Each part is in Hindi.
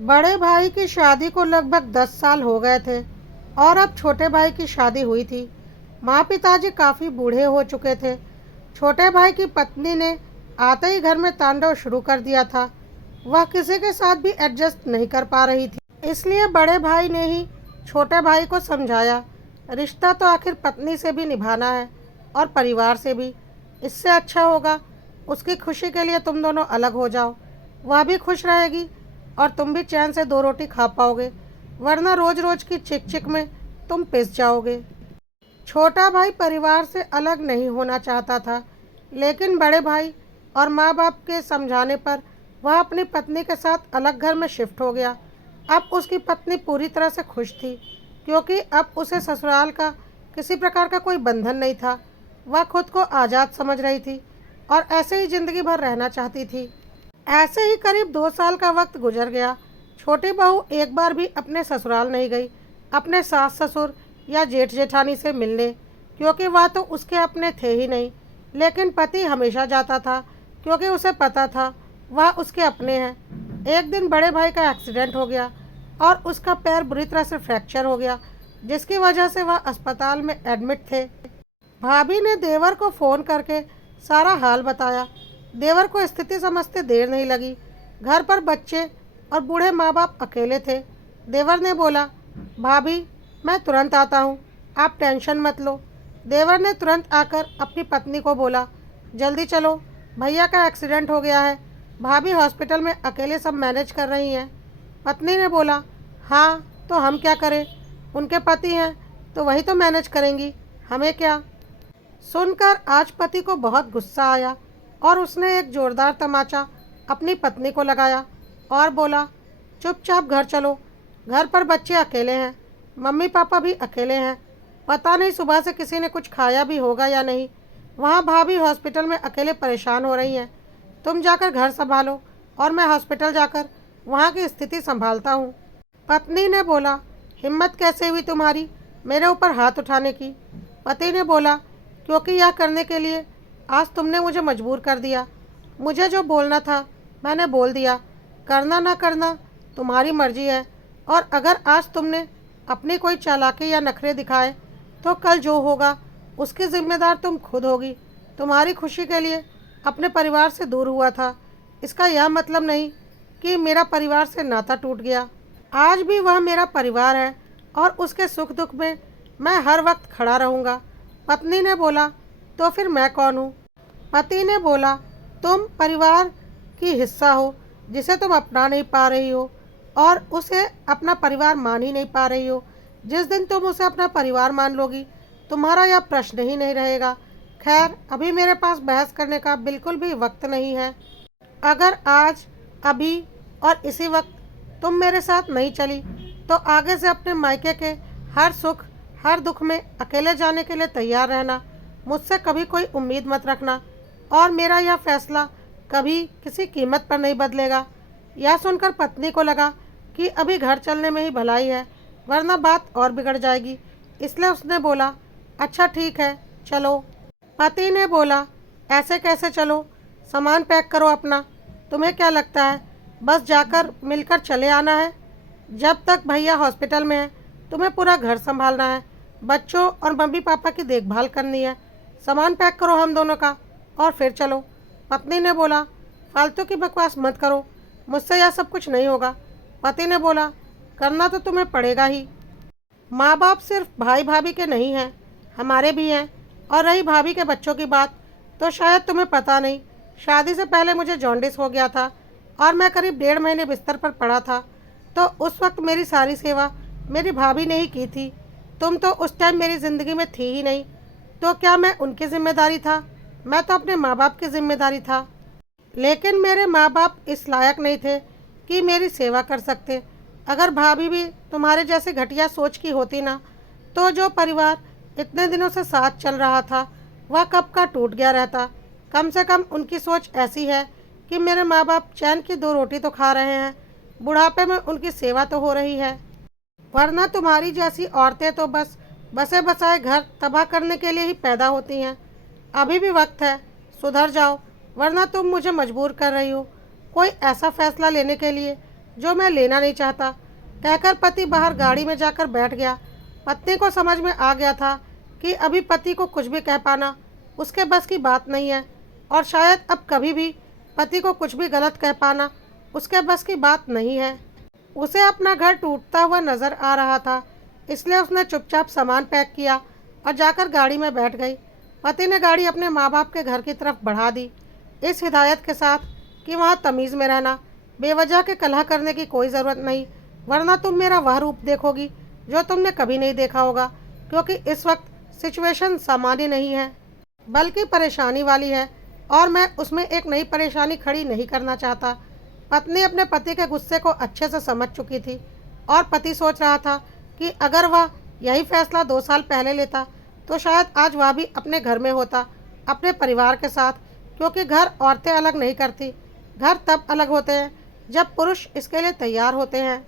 बड़े भाई की शादी को लगभग 10 साल हो गए थे और अब छोटे भाई की शादी हुई थी। माँ पिताजी काफ़ी बूढ़े हो चुके थे। छोटे भाई की पत्नी ने आते ही घर में तांडव शुरू कर दिया था। वह किसी के साथ भी एडजस्ट नहीं कर पा रही थी। इसलिए बड़े भाई ने ही छोटे भाई को समझाया, रिश्ता तो आखिर पत्नी से भी निभाना है और परिवार से भी। इससे अच्छा होगा उसकी खुशी के लिए तुम दोनों अलग हो जाओ। वह भी खुश रहेगी और तुम भी चैन से 2 रोटी खा पाओगे, वरना रोज रोज की चिक चिक में तुम पिस जाओगे। छोटा भाई परिवार से अलग नहीं होना चाहता था, लेकिन बड़े भाई और माँ बाप के समझाने पर वह अपनी पत्नी के साथ अलग घर में शिफ्ट हो गया। अब उसकी पत्नी पूरी तरह से खुश थी, क्योंकि अब उसे ससुराल का किसी प्रकार का कोई बंधन नहीं था। वह खुद को आज़ाद समझ रही थी और ऐसे ही ज़िंदगी भर रहना चाहती थी। ऐसे ही करीब 2 साल का वक्त गुजर गया। छोटी बहू एक बार भी अपने ससुराल नहीं गई, अपने सास ससुर या जेठ जेठानी से मिलने, क्योंकि वह तो उसके अपने थे ही नहीं। लेकिन पति हमेशा जाता था, क्योंकि उसे पता था वह उसके अपने हैं। एक दिन बड़े भाई का एक्सीडेंट हो गया और उसका पैर बुरी तरह से फ्रैक्चर हो गया, जिसकी वजह से वह अस्पताल में एडमिट थे। भाभी ने देवर को फ़ोन करके सारा हाल बताया। देवर को स्थिति समझते देर नहीं लगी। घर पर बच्चे और बूढ़े माँ बाप अकेले थे। देवर ने बोला, भाभी मैं तुरंत आता हूँ, आप टेंशन मत लो। देवर ने तुरंत आकर अपनी पत्नी को बोला, जल्दी चलो, भैया का एक्सीडेंट हो गया है। भाभी हॉस्पिटल में अकेले सब मैनेज कर रही हैं। पत्नी ने बोला, हाँ तो हम क्या करें, उनके पति हैं तो वही तो मैनेज करेंगी, हमें क्या। सुनकर आज पति को बहुत गुस्सा आया और उसने एक जोरदार तमाचा अपनी पत्नी को लगाया और बोला, चुपचाप घर चलो, घर पर बच्चे अकेले हैं, मम्मी पापा भी अकेले हैं, पता नहीं सुबह से किसी ने कुछ खाया भी होगा या नहीं। वहाँ भाभी हॉस्पिटल में अकेले परेशान हो रही हैं। तुम जाकर घर संभालो और मैं हॉस्पिटल जाकर वहाँ की स्थिति संभालता हूँ। पत्नी ने बोला, हिम्मत कैसे हुई तुम्हारी मेरे ऊपर हाथ उठाने की। पति ने बोला, क्योंकि यह करने के लिए आज तुमने मुझे मजबूर कर दिया। मुझे जो बोलना था मैंने बोल दिया, करना ना करना तुम्हारी मर्जी है। और अगर आज तुमने अपनी कोई चालाकी या नखरे दिखाए तो कल जो होगा उसकी जिम्मेदार तुम खुद होगी। तुम्हारी खुशी के लिए अपने परिवार से दूर हुआ था, इसका यह मतलब नहीं कि मेरा परिवार से नाता टूट गया। आज भी वह मेरा परिवार है और उसके सुख दुख में मैं हर वक्त खड़ा रहूँगा। पत्नी ने बोला, तो फिर मैं कौन हूँ। पति ने बोला, तुम परिवार की हिस्सा हो जिसे तुम अपना नहीं पा रही हो और उसे अपना परिवार मान ही नहीं पा रही हो। जिस दिन तुम उसे अपना परिवार मान लोगी, तुम्हारा यह प्रश्न ही नहीं रहेगा। खैर, अभी मेरे पास बहस करने का बिल्कुल भी वक्त नहीं है। अगर आज, अभी और इसी वक्त तुम मेरे साथ नहीं चली तो आगे से अपने मायके के हर सुख हर दुख में अकेले जाने के लिए तैयार रहना। मुझसे कभी कोई उम्मीद मत रखना और मेरा यह फैसला कभी किसी कीमत पर नहीं बदलेगा। यह सुनकर पत्नी को लगा कि अभी घर चलने में ही भलाई है, वरना बात और बिगड़ जाएगी। इसलिए उसने बोला, अच्छा ठीक है चलो। पति ने बोला, ऐसे कैसे चलो, सामान पैक करो अपना। तुम्हें क्या लगता है बस जाकर मिलकर चले आना है? जब तक भैया हॉस्पिटल में है तुम्हें पूरा घर संभालना है, बच्चों और मम्मी पापा की देखभाल करनी है। सामान पैक करो हम दोनों का और फिर चलो। पत्नी ने बोला, फालतू की बकवास मत करो, मुझसे यह सब कुछ नहीं होगा। पति ने बोला, करना तो तुम्हें पड़ेगा ही। माँ बाप सिर्फ भाई भाभी के नहीं हैं, हमारे भी हैं। और रही भाभी के बच्चों की बात, तो शायद तुम्हें पता नहीं, शादी से पहले मुझे जॉन्डिस हो गया था और मैं करीब 1.5 महीने बिस्तर पर पड़ा था। तो उस वक्त मेरी सारी सेवा मेरी भाभी ने ही की थी। तुम तो उस टाइम मेरी ज़िंदगी में थी ही नहीं, तो क्या मैं उनकी जिम्मेदारी था? मैं तो अपने माँ बाप की जिम्मेदारी था। लेकिन मेरे माँ बाप इस लायक नहीं थे कि मेरी सेवा कर सकते। अगर भाभी भी तुम्हारे जैसे घटिया सोच की होती ना, तो जो परिवार इतने दिनों से साथ चल रहा था वह कब का टूट गया रहता। कम से कम उनकी सोच ऐसी है कि मेरे माँ बाप चैन की 2 रोटी तो खा रहे हैं, बुढ़ापे में उनकी सेवा तो हो रही है। वरना तुम्हारी जैसी औरतें तो बस बसे बसाए घर तबाह करने के लिए ही पैदा होती हैं। अभी भी वक्त है, सुधर जाओ, वरना तुम मुझे मजबूर कर रही हो कोई ऐसा फैसला लेने के लिए जो मैं लेना नहीं चाहता। कहकर पति बाहर गाड़ी में जाकर बैठ गया। पत्नी को समझ में आ गया था कि अभी पति को कुछ भी कह पाना उसके बस की बात नहीं है, और शायद अब कभी भी पति को कुछ भी गलत कह पाना उसके बस की बात नहीं है। उसे अपना घर टूटता हुआ नजर आ रहा था, इसलिए उसने चुपचाप सामान पैक किया और जाकर गाड़ी में बैठ गई। पति ने गाड़ी अपने माँ बाप के घर की तरफ बढ़ा दी, इस हिदायत के साथ कि वहाँ तमीज़ में रहना, बेवजह के कलह करने की कोई ज़रूरत नहीं, वरना तुम मेरा वह रूप देखोगी जो तुमने कभी नहीं देखा होगा, क्योंकि इस वक्त सिचुएशन सामान्य नहीं है बल्कि परेशानी वाली है, और मैं उसमें एक नई परेशानी खड़ी नहीं करना चाहता। पत्नी अपने पति के गुस्से को अच्छे से समझ चुकी थी, और पति सोच रहा था कि अगर वह यही फैसला 2 साल पहले लेता तो शायद आज वह भी अपने घर में होता, अपने परिवार के साथ, क्योंकि घर औरतें अलग नहीं करती। घर तब अलग होते हैं जब पुरुष इसके लिए तैयार होते हैं।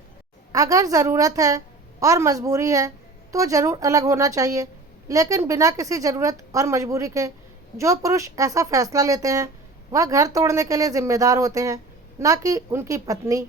अगर ज़रूरत है और मजबूरी है तो ज़रूर अलग होना चाहिए, लेकिन बिना किसी ज़रूरत और मजबूरी के जो पुरुष ऐसा फैसला लेते हैं वह घर तोड़ने के लिए जिम्मेदार होते हैं, ना कि उनकी पत्नी।